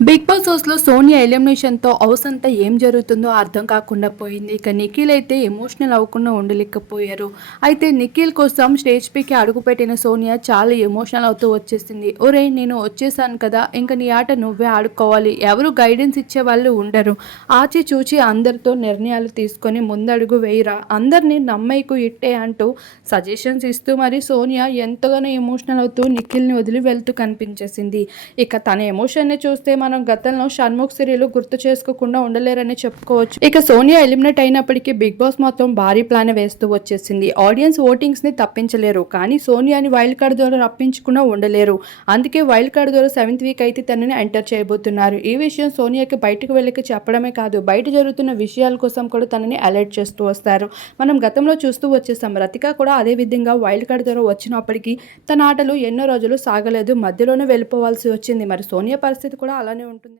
Big boss హౌస్లో Sonia ఎలిమినేషన్తో house అంతా ఏం జరుగుతుందో అర్థం కాకుండా పోయింది. ఇక నిఖిల్ అయితే ఎమోషనల్ అవ్వకుండా ఉండలేకపోయారు. అయితే నిఖిల్ కోసం స్టేజ్ పైకి అడుగుపెట్టిన సోనియా చాలా ఎమోషనల్ అవుతూ వచ్చేసింది. ఒరే నేను వచ్చేసాను కదా ఇంకా నీ ఆట నువ్వే ఆడుకోవాలి. ఎవరు గైడెన్స్ ఇచ్చే వాళ్ళు ఉండరు. ఆచి చూచి అందరితో నిర్ణయాలు తీసుకొని ముందడుగు వేయరా. అందరినీ నమ్మయ్యకు ఇట్టే అంటూ సజెషన్స్ ఇస్తూ మరి సోనియా ఎంతగానో ఎమోషనల్ అవుతూ నిఖిల్ని వదిలి వెళ్తూ కనిపించేసింది. ఇక తన ఎమోషన్ని చూస్తే మనం గతంలో షణ్ముఖ్ సిరీలు గుర్తు చేసుకోకుండా ఉండలేరని చెప్పుకోవచ్చు. ఇక సోనియా ఎలిమినేట్ అయినప్పటికీ బిగ్ బాస్ మొత్తం భారీ ప్లాన్ వేస్తూ వచ్చేసింది. ఆడియన్స్ ఓటింగ్స్ని తప్పించలేరు కానీ సోనియాని వైల్డ్ కార్డ్ ద్వారా రప్పించకుండా ఉండలేరు. అందుకే వైల్డ్ కార్డ్ ద్వారా సెవెంత్ వీక్ అయితే తనని ఎంటర్ చేయబోతున్నారు. ఈ విషయం సోనియాకి బయటకు వెళ్ళకి చెప్పడమే కాదు బయట జరుగుతున్న విషయాల కోసం కూడా తనని అలర్ట్ చేస్తూ వస్తారు. మనం గతంలో చూస్తూ వచ్చేసాం రతిక కూడా అదే విధంగా వైల్డ్ కార్డ్ ద్వారా వచ్చినప్పటికీ తన ఆటలు ఎన్నో రోజులు సాగలేదు మధ్యలోనే వెళ్ళిపోవాల్సి వచ్చింది. మరి సోనియా పరిస్థితి కూడా అలా బాగానే ఉంటుంది.